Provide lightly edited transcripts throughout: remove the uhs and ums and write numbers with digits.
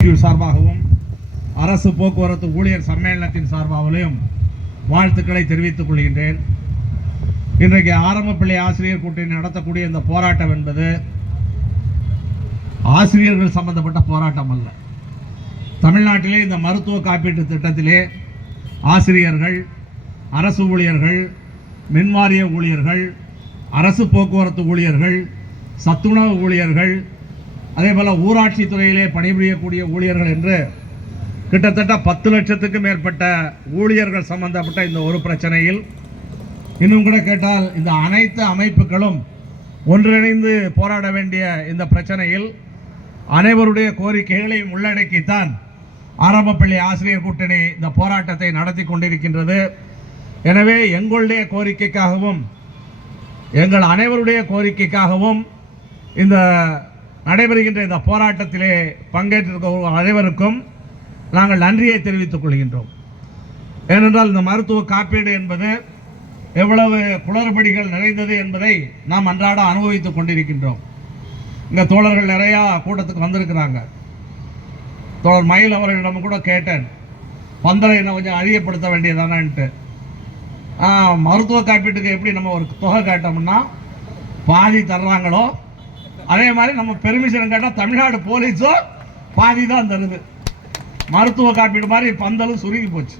சார்பாகவும் அரசு போக்குவரத்து ஊழியர் சம்மேளனத்தின் சார்பாகவும் வாழ்த்துக்களை தெரிவித்துக் கொள்கின்றேன். இன்றைக்கு ஆரம்பப்பள்ளி ஆசிரியர் கூட்டணி நடத்தக்கூடிய இந்த போராட்டம் என்பது ஆசிரியர்கள் சம்பந்தப்பட்ட போராட்டம் அல்ல. தமிழ்நாட்டிலே இந்த மருத்துவ காப்பீட்டு திட்டத்திலே ஆசிரியர்கள், அரசு ஊழியர்கள், மின்வாரிய ஊழியர்கள், அரசு போக்குவரத்து ஊழியர்கள், சத்துணவு ஊழியர்கள், அதே போல ஊராட்சி துறையிலே பணிபுரியக்கூடிய ஊழியர்கள் என்று கிட்டத்தட்ட 10 லட்சத்துக்கும் மேற்பட்ட ஊழியர்கள் சம்பந்தப்பட்ட இந்த ஒரு பிரச்சனையில், இன்னும் கூட கேட்டால் இந்த அனைத்து அமைப்புகளும் ஒன்றிணைந்து போராட வேண்டிய இந்த பிரச்சனையில் அனைவருடைய கோரிக்கைகளையும் உள்ளடக்கித்தான் ஆரம்பப்பள்ளி ஆசிரியர் கூட்டணி இந்த போராட்டத்தை நடத்தி கொண்டிருக்கின்றது. எனவே எங்களுடைய கோரிக்கைக்காகவும் எங்கள் அனைவருடைய கோரிக்கைக்காகவும் இந்த நடைபெறுகின்ற இந்த போராட்டத்திலே பங்கேற்றிருக்க அனைவருக்கும் நாங்கள் நன்றியை தெரிவித்துக் கொள்கின்றோம். ஏனென்றால் இந்த மருத்துவ காப்பீடு என்பது எவ்வளவு குளறுபடிகள் நிறைந்தது என்பதை நாம் அன்றாட அனுபவித்துக் கொண்டிருக்கின்றோம். இங்கே தோழர்கள் நிறையா கூட்டத்துக்கு வந்திருக்கிறாங்க. தோழர் மயில் அவர்களிடம் கூட கேட்டேன், பந்தலை இன்னும் கொஞ்சம் அதிகப்படுத்த வேண்டியதானான்ட்டு. மருத்துவ காப்பீட்டுக்கு எப்படி நம்ம ஒரு தொகை கேட்டோம்னா பாதி தர்றாங்களோ அதே மாதிரி நம்ம பெர்மிஷன் கேட்டால் தமிழ்நாடு போலீஸும் பாதி தான் தருது. மருத்துவ காப்பீடு மாதிரி பந்தலும் சுருங்கி போச்சு.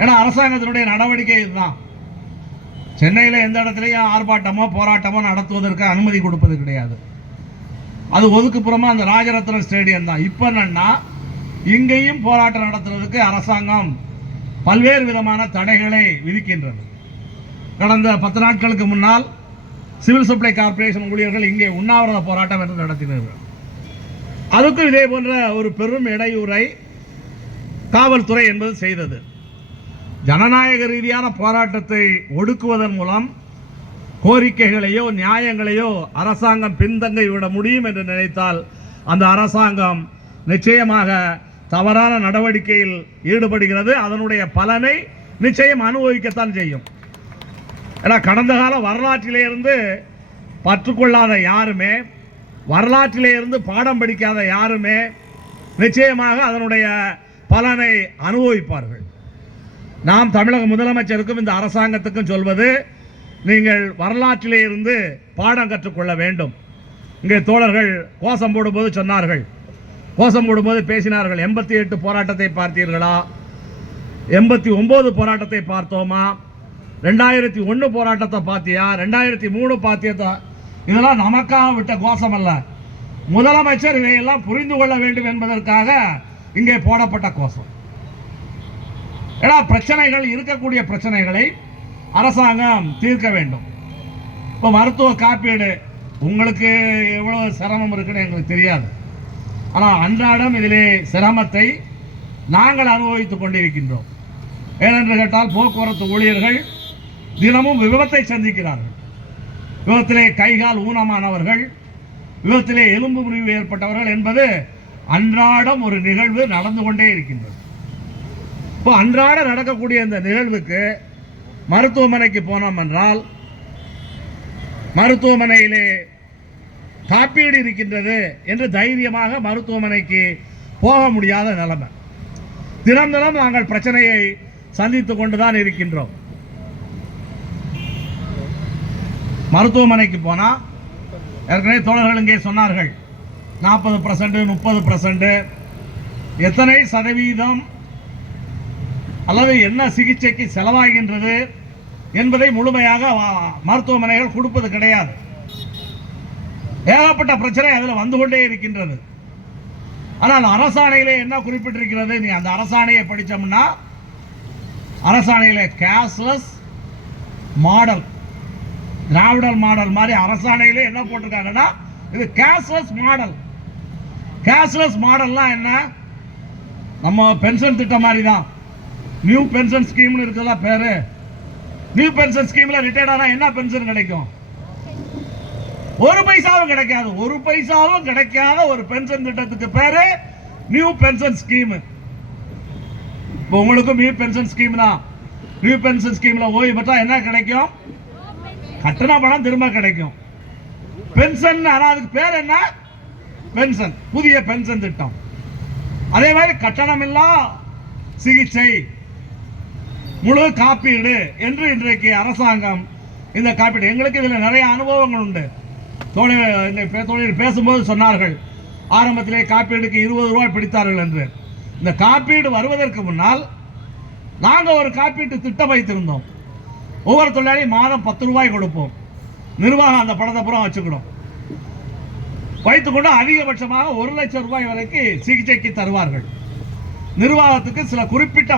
ஏன்னா அரசாங்கத்தினுடைய நடவடிக்கை இதுதான். சென்னையில் எந்த இடத்துலையும் ஆர்ப்பாட்டமோ போராட்டமோ நடத்துவதற்கு அனுமதி கொடுப்பது கிடையாது. அது ஒதுக்குப்புறமா அந்த ராஜரத்னம் ஸ்டேடியம் தான். இப்போ என்னன்னா இங்கேயும் போராட்டம் நடத்துறதுக்கு அரசாங்கம் பல்வேறு விதமான தடைகளை விதிக்கின்றது. கடந்த 10 நாட்களுக்கு முன்னால் சிவில் சப்ளை கார்பரேஷன் ஊழியர்கள் இங்கே உண்ணாவிரத போராட்டம் என்று நடத்தினார்கள். அதுக்கும் இதே போன்ற ஒரு பெரும் இடையூறை காவல்துறை என்பது செய்தது. ஜனநாயக ரீதியான போராட்டத்தை ஒடுக்குவதன் மூலம் கோரிக்கைகளையோ நியாயங்களையோ அரசாங்கம் பின்தங்கி விட முடியும் என்று நினைத்தால் அந்த அரசாங்கம் நிச்சயமாக தவறான நடவடிக்கையில் ஈடுபடுகிறது. அதனுடைய பலனை நிச்சயம் அனுபவிக்கத்தான் செய்யும். ஏன்னா கடந்த கால வரலாற்றிலே இருந்து பற்றுக்கொள்ளாத யாருமே, வரலாற்றிலே இருந்து பாடம் படிக்காத யாருமே நிச்சயமாக அதனுடைய பலனை அனுபவிப்பார்கள். நாம் தமிழக முதலமைச்சருக்கும் இந்த அரசாங்கத்துக்கும் சொல்வது, நீங்கள் வரலாற்றிலே இருந்து பாடம் கற்றுக்கொள்ள வேண்டும். இங்கே தோழர்கள் கோஷம் போடும்போது சொன்னார்கள், கோஷம் போடும்போது பேசினார்கள், 88 போராட்டத்தை பார்த்தீர்களா, 89 போராட்டத்தை பார்த்தோமா, 2001 போராட்டத்தை பார்த்தியா, 2003 பார்த்தியா? இதெல்லாம் நமக்காக விட்ட கோஷம் அல்ல. முதலமைச்சர் இதையெல்லாம் புரிந்து கொள்ள வேண்டும் என்பதற்காக இங்கே போடப்பட்ட கோஷம். ஏன்னா பிரச்சனைகள், இருக்கக்கூடிய பிரச்சனைகளை அரசாங்கம் தீர்க்க வேண்டும். இப்போ மருத்துவ காப்பீடு உங்களுக்கு எவ்வளவு சிரமம் இருக்குன்னு எங்களுக்கு தெரியாது. ஆனால் அன்றாடம் இதிலே சிரமத்தை நாங்கள் அனுபவித்துக் கொண்டிருக்கின்றோம். ஏனென்று கேட்டால் போக்குவரத்து ஊழியர்கள் தினமும் விபத்தை சந்திக்கிறார்கள். விபத்திலே கைகால் ஊனமானவர்கள், விபத்திலே எலும்பு முறிவு ஏற்பட்டவர்கள் என்பது அன்றாடம் ஒரு நிகழ்வு நடந்து கொண்டே இருக்கின்றது. இப்போ அன்றாட நடக்கக்கூடிய இந்த நிகழ்வுக்கு மருத்துவமனைக்கு போனோம் என்றால் மருத்துவமனையிலே காப்பீடு இருக்கின்றது என்று தைரியமாக மருத்துவமனைக்கு போக முடியாத நிலைமை. தினம் தினம் நாங்கள் பிரச்சனையை சந்தித்துக் கொண்டுதான் இருக்கின்றோம். மருத்துவமனைக்கு போனால் ஏற்கனவே தோழர்கள் இங்கே சொன்னார்கள், 40%, 30%, எத்தனை சதவீதம் அல்லது என்ன சிகிச்சைக்கு செலவாகின்றது என்பதை முழுமையாக மருத்துவமனைகள் கொடுப்பது கிடையாது. ஏகப்பட்ட பிரச்சனை அதில் வந்து கொண்டே இருக்கின்றது. ஆனால் அரசாணையிலே என்ன குறிப்பிட்டிருக்கிறது? நீ அந்த அரசாணையை படித்தோம்னா, அரசாணையிலே கேஷ்லெஸ் மாடல், திராவிடர் மாடல் மாதிரி அரசாணையிலே என்ன போட்டிருக்காங்கன்னா, இது கேஷ்லெஸ் மாடல். கேஷ்லெஸ் மாடல்லாம் என்ன? நம்ம பென்ஷன் திட்டம் மாதிரி தான். நியூ பென்ஷன் ஸ்கீம்னு இருக்குதா பேரு. நியூ பென்ஷன் ஸ்கீம்ல ரிட்டையர்ட் ஆனா என்ன பென்ஷன் கிடைக்கும்? ஒரு பைசாவும் கிடைக்காது. ஒரு பைசாவும் கிடைக்காத ஒரு பென்ஷன் திட்டத்துக்கு பேரு நியூ பென்ஷன் ஸ்கீம். இப்போ உங்களுக்கு நியூ பென்ஷன் ஸ்கீம் தான். நியூ பென்ஷன் ஸ்கீம்ல ஓய்வு பெற்றா என்ன கிடைக்கும்? கட்டண பணம் திரும்ப கிடைக்கும். பென்ஷன், அதுக்கு பேர் என்ன? பென்ஷன், புதிய பென்ஷன் திட்டம். அதே மாதிரி கட்டணமில்லா சிகிச்சை, முழு காப்பீடு என்று இன்றைக்கு அரசாங்கம் இந்த காப்பீடு, எங்களுக்கு இதில் நிறைய அனுபவங்கள் உண்டு. தோழர் பேசும்போது சொன்னார்கள் ஆரம்பத்திலே காப்பீடுக்கு 20 ரூபாய் பிடித்தார்கள் என்று. இந்த காப்பீடு வருவதற்கு முன்னால் நாங்கள் ஒரு காப்பீட்டு திட்டம் வைத்திருந்தோம். ஒவ்வொரு தொழிலாளி மாதம் 10 ரூபாய் கொடுப்போம். நிர்வாகம் அந்த பணத்தை புறம் வச்சுக்கணும். வைத்துக்கொண்டு அதிகபட்சமாக 1 லட்சம் ரூபாய் வரைக்கும் சிகிச்சைக்கு தருவார்கள். நிர்வாகத்துக்கு சில குறிப்பிட்ட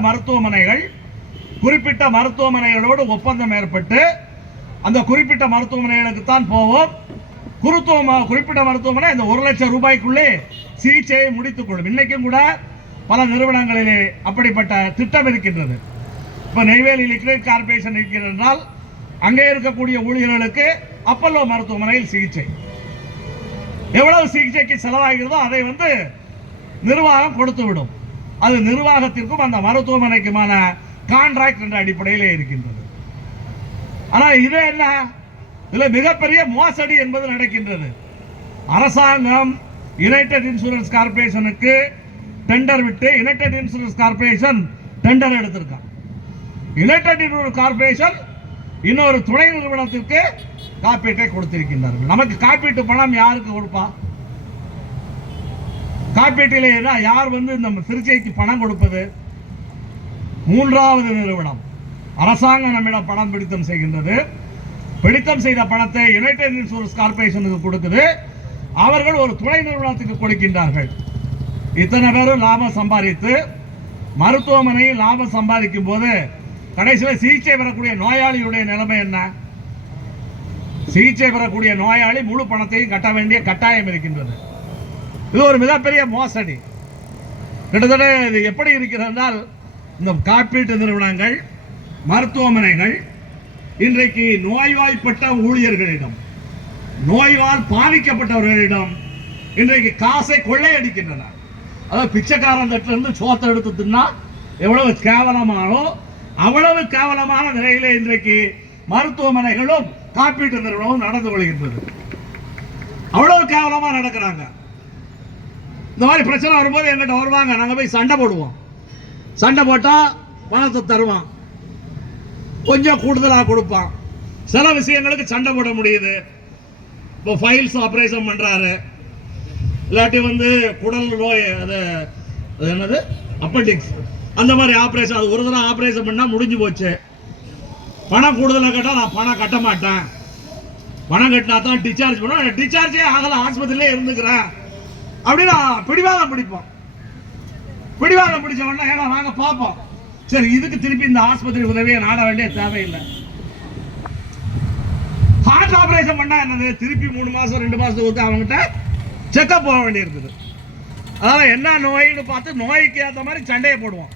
மருத்துவமனைகளோடு ஒப்பந்தம் ஏற்பட்டு அந்த குறிப்பிட்ட மருத்துவமனைகளுக்கு தான் போவோம். குறிப்பிட்ட மருத்துவமனை இந்த 1 லட்சம் ரூபாய்க்குள்ளே சிகிச்சையை முடித்துக் கொள்ளும். இன்னைக்கும் கூட பல நிறுவனங்களிலே அப்படிப்பட்ட திட்டம் இருக்கின்றது. இப்போ நெய்வேலி லிக்விட் கார்பரேஷன் இருக்கிறது என்றால் அங்கே இருக்கக்கூடிய ஊழியர்களுக்கு அப்பல்லோ மருத்துவமனையில் சிகிச்சை, எவ்வளவு சிகிச்சைக்கு செலவாகிறதோ அதை நிர்வாகம் கொடுத்து விடும். அது நிர்வாகத்திற்கும் அந்த மருத்துவமனைக்குமான கான்ட்ராக்ட் என்ற அடிப்படையில் இருக்கின்றது. ஆனால் இது என்ன, இதில் மிகப்பெரிய மோசடி என்பது நடக்கின்றது. அரசாங்கம் யுனைடெட் இன்சூரன்ஸ் கார்பரேஷனுக்கு டெண்டர் விட்டு யுனைடெட் இன்சூரன்ஸ் கார்பரேஷன் டெண்டர் எடுத்திருக்கான். யுனைடெட் இன்சூரன்ஸ் கார்பரேஷன் இன்னொரு துணை நிறுவனத்திற்கு காப்பீட்டை கொடுத்திருக்கின்றார்கள். நமக்கு காப்பீட்டு பணம் யாருக்கு கொடுப்பா? காப்பீட்டிலே யார் இந்த சிகிச்சைக்கு பணம் கொடுப்பது? மூன்றாவது நிறுவனம். அரசாங்கம் நம்மிடம் பணம் பிடித்தம் செய்கின்றது. பிடித்தம் செய்த பணத்தை யுனைடெட் இன்சூரன்ஸ் கார்பரேஷனுக்கு கொடுக்குது. அவர்கள் ஒரு துணை நிறுவனத்துக்கு கொடுக்கின்றார்கள். இத்தனை பேரும் லாபம் சம்பாதித்து மருத்துவமனையில் லாபம் சம்பாதிக்கும் போது கடைசியில் சிகிச்சை பெறக்கூடிய நோயாளியுடைய நிலைமை என்ன? சிகிச்சை பெறக்கூடிய நோயாளி முழு பணத்தையும் கட்ட வேண்டிய கட்டாயம் இருக்கின்றது. இது ஒரு மிகப்பெரிய மோசடி. கிட்டத்தட்ட இது எப்படி இருக்கிறதால் இந்த காப்பீட்டு நிறுவனங்கள், மருத்துவமனைகள் இன்றைக்கு நோய்வாய்ப்பட்ட ஊழியர்களிடம், நோய்வால் பாதிக்கப்பட்டவர்களிடம் இன்றைக்கு காசை கொள்ளையடிக்கின்றன. அதாவது பிச்சைக்காரன் தட்டிலிருந்து சோத்தை எடுத்து தின்னா எவ்வளவு கேவலமானோ அவ்வளவு கேவலமான நிலையிலே இன்றைக்கு மருத்துவமனைகளும் காப்பீட்டு நிறுவனமும் நடந்து கொள்கின்றது. அவ்வளவு கேவலமா நடக்கிறாங்க. இந்த மாதிரி பிரச்சனை வரும்போது எங்கிட்ட வருவாங்க, நாங்க போய் சண்டை போடுவோம். சண்டை போட்டா பணத்தை தருவான், கொஞ்சம் கூடுதலாக கொடுப்பான். சில விஷயங்களுக்கு சண்டை போட முடியுது. இப்போ ஃபைல்ஸ் ஆப்ரேஷன் பண்றாரு, இல்லாட்டி குடல் நோய், அது என்னது அப்பெண்டிக்ஸ், அந்த மாதிரி ஆப்ரேஷன், அது ஒரு தடவை ஆப்ரேஷன் பண்ணா முடிஞ்சு போச்சு. பணம் கூடுதலாக கேட்டால் நான் பணம் கட்ட மாட்டேன், பணம் கட்டினா தான் டிஸ்சார்ஜ் பண்ணுவேன், டிஸ்சார்ஜே ஆகல, ஆஸ்பத்திரியிலே இருந்துக்கிறேன் அப்படின்னு பிடிவாதம் பிடிப்போம். பிடிவாதம் பிடிச்ச உடனே ஏன்னா நாங்க பார்ப்போம், சரி இதுக்கு திருப்பி இந்த ஆஸ்பத்திரி உதவியை நாட வேண்டிய தேவையில்லை. ஹார்ட் ஆபரேஷன் பண்ணா என்னது, திருப்பி 3 மாசம் 2 மாசத்துக்கு அவங்ககிட்ட செக்அப் போக வேண்டி இருக்குது. அதனால என்ன நோயின்னு பார்த்து நோய்க்கு ஏற்ற மாதிரி சண்டையை போடுவோம்.